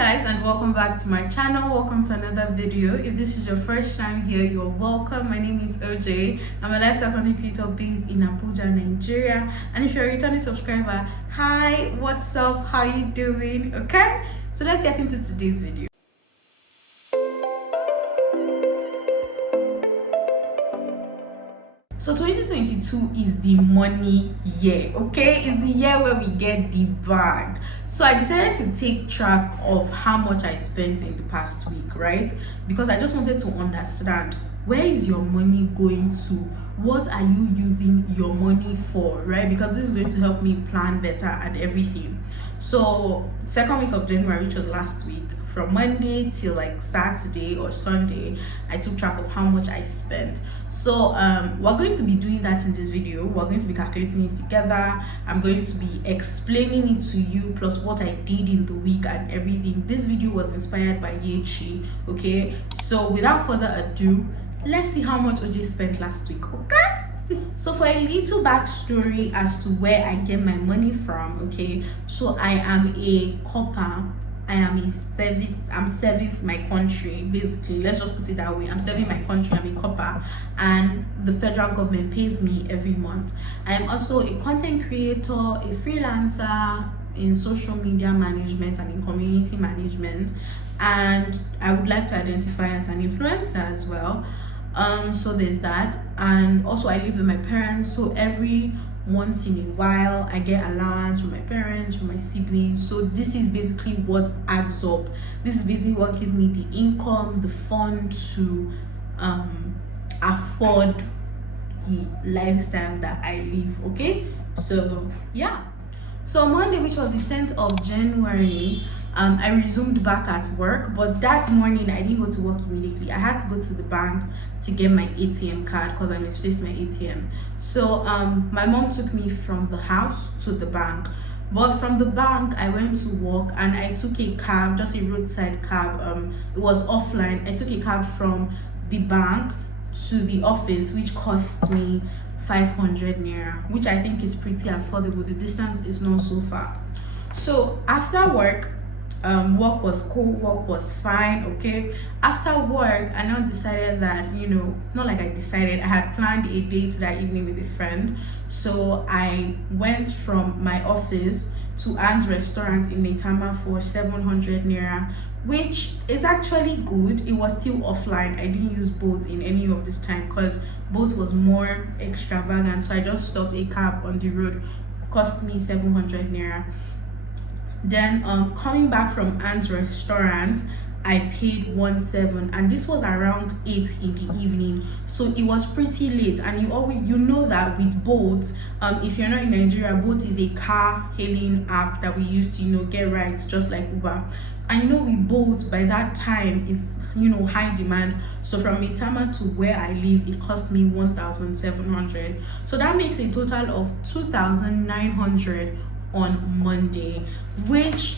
guys, and welcome back to my channel. Welcome to another video. If this is your first time here, you're welcome. My name is OJ. I'm a lifestyle content creator based in Abuja, Nigeria. And if you're a returning subscriber, hi, what's up, how you doing? Okay, so let's get into today's video. So 2022 is the money year, okay? It's the year where we get the bag. So I decided to take track of how much I spent in the past week, right? Because I just wanted to understand, where is your money going to? What are you using your money for, right? Because this is going to help me plan better and everything. So second week of January, which was last week, from Monday till like Saturday or Sunday, I took track of how much I spent. So we're going to be doing that in this video. We're going to be calculating it together. I'm going to be explaining it to you, plus what I did in the week and everything. This video was inspired by Yechi, okay? So without further ado, let's see how much OJ spent last week, okay? So for a little backstory as to where I get my money from, okay? So I am a copper. I'm serving my country, basically. Let's just put it that way. I'm serving my country. I'm a copper, and the federal government pays me every month. I am also a content creator, a freelancer in social media management and in community management, and I would like to identify as an influencer as well. So there's that, and also I live with my parents, so every once in a while I get allowance from my parents, from my siblings. So this is basically what adds up. This is basically what gives me the income, the fund to afford the lifestyle that I live, okay? So yeah, so Monday, which was the 10th of January, I resumed back at work, but that morning I didn't go to work immediately. I had to go to the bank to get my ATM card because I misplaced my ATM. So my mom took me from the house to the bank, but from the bank I went to work and I took a cab, just a roadside cab. It was offline. I took a cab from the bank to the office, which cost me 500 naira, which I think is pretty affordable. The distance is not so far. So after work, work was cool, work was fine, okay? After work, I now decided that, not like I decided, I had planned a date that evening with a friend. So I went from my office to Anne's restaurant in Maitama for 700 naira, which is actually good. It was still offline. I didn't use boats in any of this time because boats was more extravagant. So I just stopped a cab on the road, cost me 700 naira. Then coming back from Anne's restaurant, I paid 1.7, and this was around 8 in the evening, so it was pretty late. And you know that with Bolt, if you're not in Nigeria, Bolt is a car hailing app that we use to get rides just like Uber. And with Bolt, by that time it's high demand. So from Maitama to where I live, it cost me 1,700. So that makes a total of 2,900 on Monday, which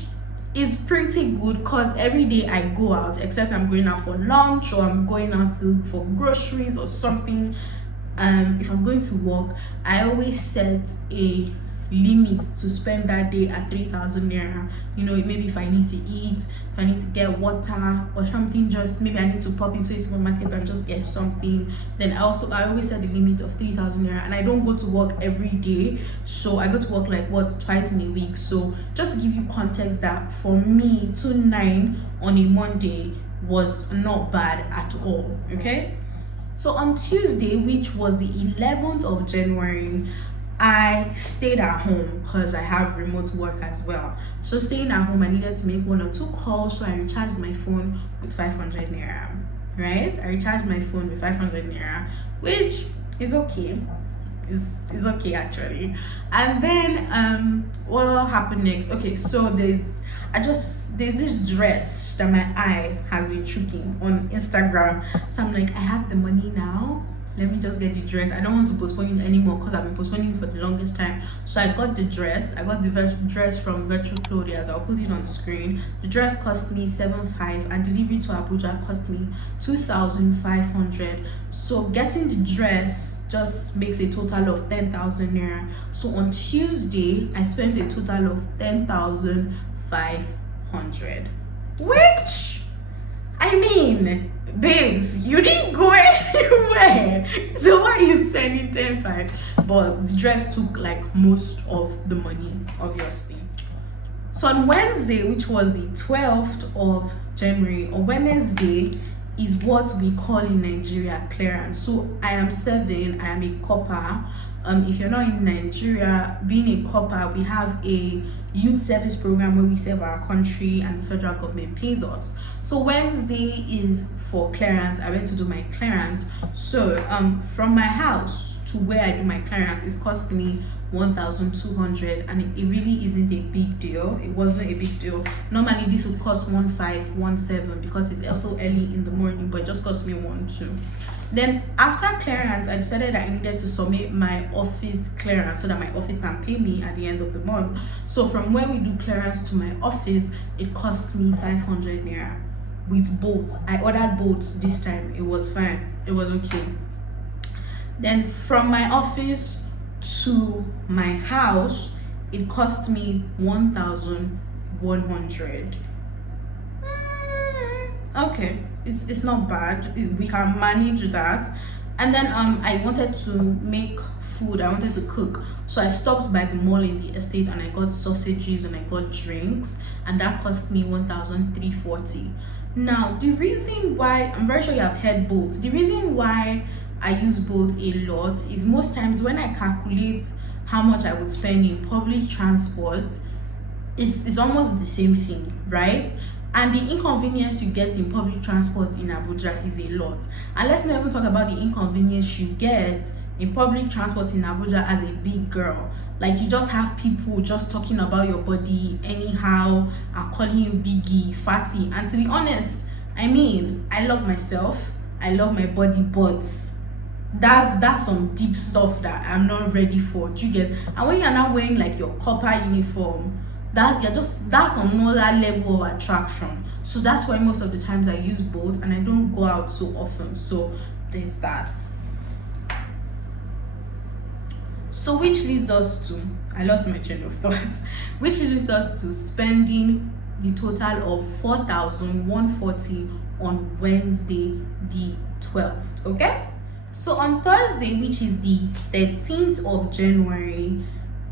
is pretty good because every day I go out, except I'm going out for lunch or I'm going out for groceries or something. If I'm going to work, I always set a limit to spend that day at 3,000 naira. Maybe if I need to eat, if I need to get water or something, just maybe I need to pop into a supermarket and just get something, then I always set the limit of 3,000 naira. And I don't go to work every day, so I go to work like twice in a week. So just to give you context, that for me 2.9 on a Monday was not bad at all, okay? So on Tuesday, which was the 11th of January, I stayed at home because I have remote work as well. So staying at home, I needed to make 1 or 2 calls, so I recharged my phone with 500 naira, right? I recharged my phone with 500 naira, which is okay. It's okay actually. And then what happened next? Okay, so there's this dress that my eye has been tricking on Instagram. So I'm like, I have the money now, let me just get the dress. I don't want to postpone it anymore because I've been postponing it for the longest time. So I got the dress. I got the dress from Virtual Clothes. I'll put it on the screen. The dress cost me 7,500 and delivery to Abuja cost me 2,500. So getting the dress just makes a total of 10,000 naira. So on Tuesday, I spent a total of 10,500. which, I mean, babes, you didn't go anywhere. So why are you spending 10,500? But the dress took like most of the money, obviously. So on Wednesday, which was the 12th of January, or Wednesday, is what we call in Nigeria clearance. So I am 7, I am a copper. If you're not in Nigeria, being a copper, we have a youth service program where we serve our country and the federal government pays us. So Wednesday is for clearance. I went to do my clearance. So from my house to where I do my clearance, it cost me 1,200, and it really isn't a big deal. It wasn't a big deal. Normally this would cost 1,517 because it's also early in the morning, but it just cost me 1,200. Then after clearance, I decided I needed to submit my office clearance so that my office can pay me at the end of the month. So from where we do clearance to my office, it cost me 500 naira with boats. I ordered boats this time. It was fine. It was okay. Then from my office to my house, it cost me 1,100. Okay, it's not bad. We can manage that. And then I wanted to make food. I wanted to cook, so I stopped by the mall in the estate and I got sausages and I got drinks, and that cost me 1,340. Now the reason why, I'm very sure you have heard boats, the reason why I use both a lot is most times when I calculate how much I would spend in public transport, it's almost the same thing, right? And the inconvenience you get in public transport in Abuja is a lot. And let's not even talk about the inconvenience you get in public transport in Abuja as a big girl. Like, you just have people just talking about your body anyhow and calling you biggie, fatty. And to be honest, I mean, I love myself, I love my body, but that's some deep stuff that I'm not ready for. Do you get? And when you're not wearing like your copper uniform, that's another level of attraction. So that's why most of the times I use both, and I don't go out so often. So there's that. So which leads us to, I lost my train of thought, which leads us to spending the total of 4,140 on Wednesday the 12th. Okay, so on Thursday, which is the 13th of January,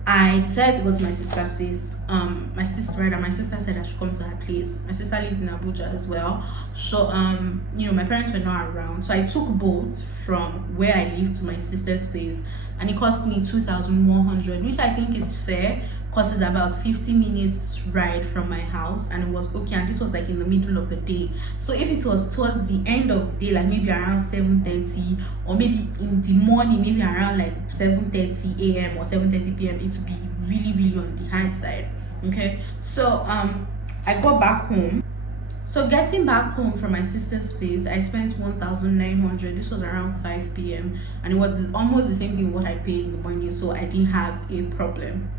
I decided to go to my sister's place. My sister said I should come to her place. My sister lives in Abuja as well. So my parents were not around. So I took boat from where I live to my sister's place, and it cost me 2,100, which I think is fair because it's about 50 minutes ride from my house, and it was okay. And this was like in the middle of the day. So if it was towards the end of the day, like maybe around 7:30, or maybe in the morning, maybe around like 7:30 a.m. or 7:30 p.m., it would be really, really on the high side. Okay, so I got back home. So getting back home from my sister's place, I spent 1,900. This was around 5 p.m. and it was almost the same thing what I paid in the morning, so I didn't have a problem.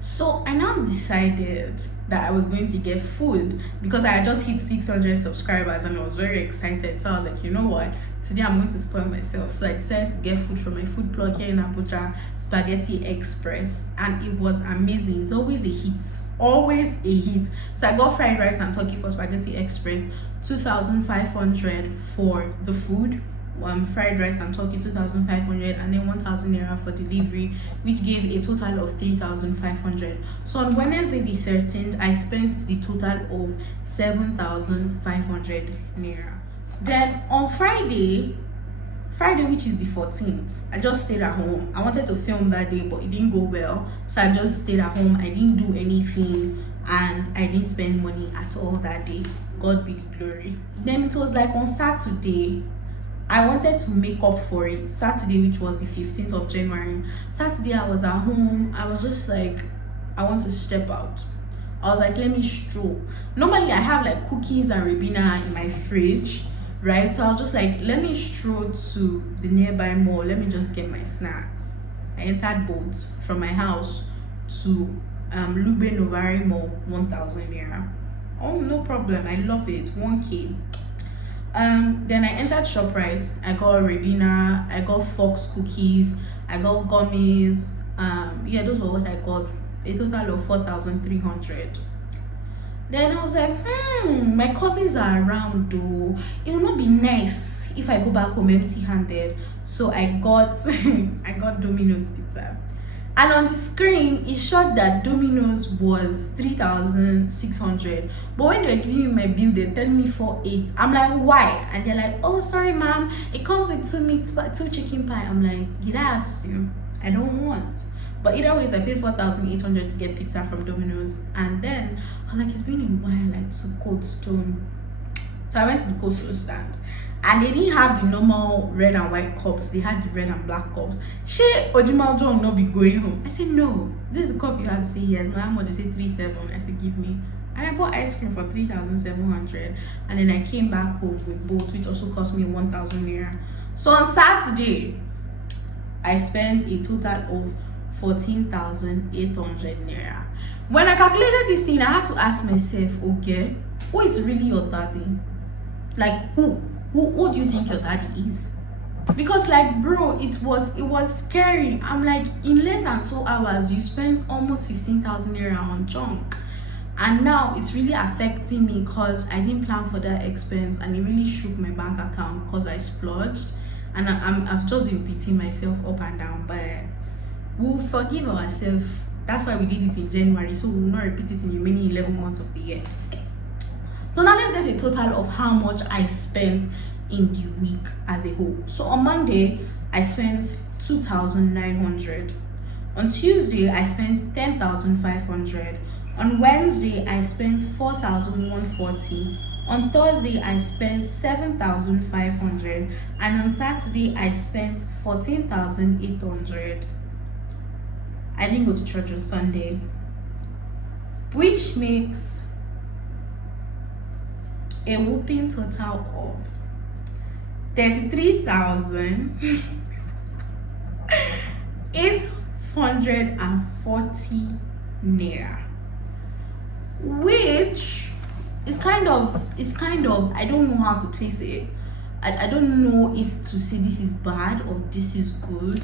So I now decided that I was going to get food because I had just hit 600 subscribers and I was very excited. So I was like, you know what, today I'm going to spoil myself. So I decided to get food from my food plug here in Abuja, Spaghetti Express, and it was amazing. It's always a hit, always a hit. So I got fried rice and turkey for Spaghetti Express, 2,500 for the food. Fried rice and turkey 2,500, and then 1,000 naira for delivery, which gave a total of 3,500. So on Wednesday the 13th, I spent the total of 7,500 naira. Then on Friday, which is the 14th, I just stayed at home. I wanted to film that day, but it didn't go well, so I just stayed at home. I didn't do anything, and I didn't spend money at all that day. God be the glory. Then it was like on Saturday, I wanted to make up for it. Saturday, which was the 15th of January. Saturday, I was at home. I was just like, I want to step out. I was like, let me stroll. Normally, I have like cookies and Ribena in my fridge, right? So I was just like, let me stroll to the nearby mall. Let me just get my snacks. I entered boat from my house to Lube Novari Mall, 1,000 naira. Oh, no problem. I love it. 1K. Then I entered ShopRite. I got Ribena, I got Fox cookies, I got gummies. Those were what I got. A total of 4,300. Then I was like, my cousins are around though. It will not be nice if I go back home empty handed. So I got I got Domino's pizza. And on the screen it showed that Domino's was 3,600. But when they were giving me my bill, they tell me 4,800. I'm like, why? And they're like, oh sorry ma'am, it comes with 2 chicken pie. I'm like, did I ask you? I don't want. But either ways, I paid 4,800 to get pizza from Domino's. And then I was like, it's been a while I took Cold Stone. So I went to the Cold Stone stand. And they didn't have the normal red and white cups. They had the red and black cups. She Ojima-Ojo will not be going home. I said, no, this is the cup you have to say yes. My mom, they say 3,700. I said, give me. And I bought ice cream for 3,700. And then I came back home with both, which also cost me 1,000 naira. So on Saturday, I spent a total of 14,800 naira. When I calculated this thing, I had to ask myself, okay, who is really your daddy? Like who do you think your daddy is? Because like bro, it was scary. I'm like, in less than 2 hours you spent almost 15,000 naira on junk. And now it's really affecting me because I didn't plan for that expense, and it really shook my bank account because I splurged. And I've just been beating myself up and down, but we'll forgive ourselves. That's why we did it in January, so we'll not repeat it in the remaining 11 months of the year. So now let's get a total of how much I spent in the week as a whole. So on Monday, I spent 2,900. On Tuesday, I spent 10,500. On Wednesday, I spent 4,140. On Thursday, I spent 7,500. And on Saturday, I spent 14,800. I didn't go to church on Sunday, which makes a whooping total of 33,840 naira, which is kind of I don't know how to place it. I don't know if to say this is bad or this is good.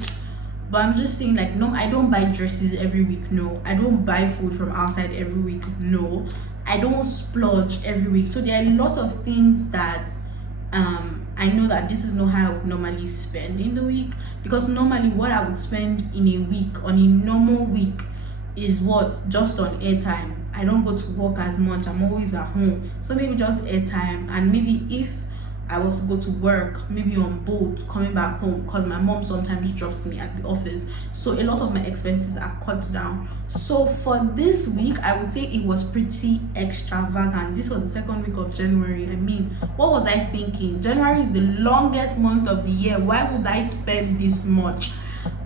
But I'm just saying, like, no, I don't buy dresses every week, no. I don't buy food from outside every week, no. I don't splurge every week. So there are a lot of things that I know that this is not how I would normally spend in the week. Because normally what I would spend in a week, on a normal week, is what? Just on airtime. I don't go to work as much. I'm always at home. So maybe just airtime, and maybe if I was to go to work, maybe on boat coming back home, because my mom sometimes drops me at the office, so a lot of my expenses are cut down. So for this week, I would say it was pretty extravagant. This was the second week of January. I mean, what was I thinking? January is the longest month of the year. Why would I spend this much?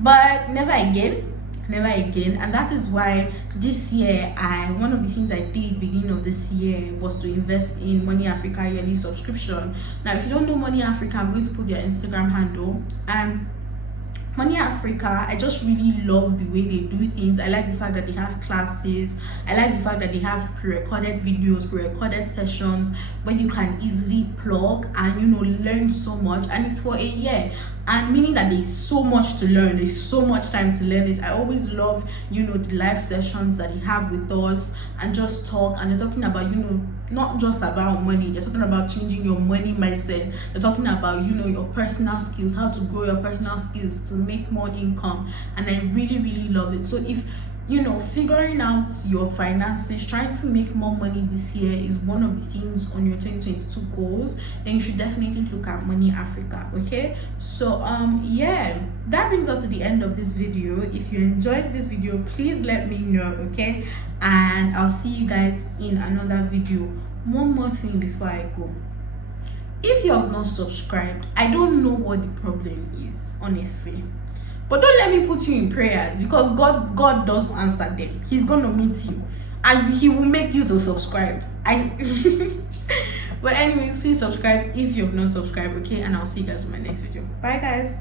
But never again. And that is why this year, one of the things I did beginning of this year was to invest in Money Africa yearly subscription. Now if you don't know Money Africa, I'm going to put their Instagram handle. And Money Africa, I just really love the way they do things. I like the fact that they have classes. I like the fact that they have pre-recorded videos, pre-recorded sessions where you can easily plug and learn so much. And it's for a year, and meaning that there's so much to learn. There's so much time to learn it. I always love the live sessions that they have with us and just talk. And they're talking about not just about money. They're talking about changing your money mindset. They're talking about your personal skills, how to grow your personal skills to make more income. And I really, really love it. So if figuring out your finances, trying to make more money this year is one of the things on your 2022 goals, then you should definitely look at Money Africa. Okay, so yeah, that brings us to the end of this video. If you enjoyed this video, please let me know, okay? And I'll see you guys in another video. One more thing before I go: if you have not subscribed, I don't know what the problem is, honestly. But don't let me put you in prayers, because God does answer them. He's gonna meet you and he will make you to subscribe. But anyways, please subscribe if you have not subscribed, okay? And I'll see you guys in my next video. Bye guys.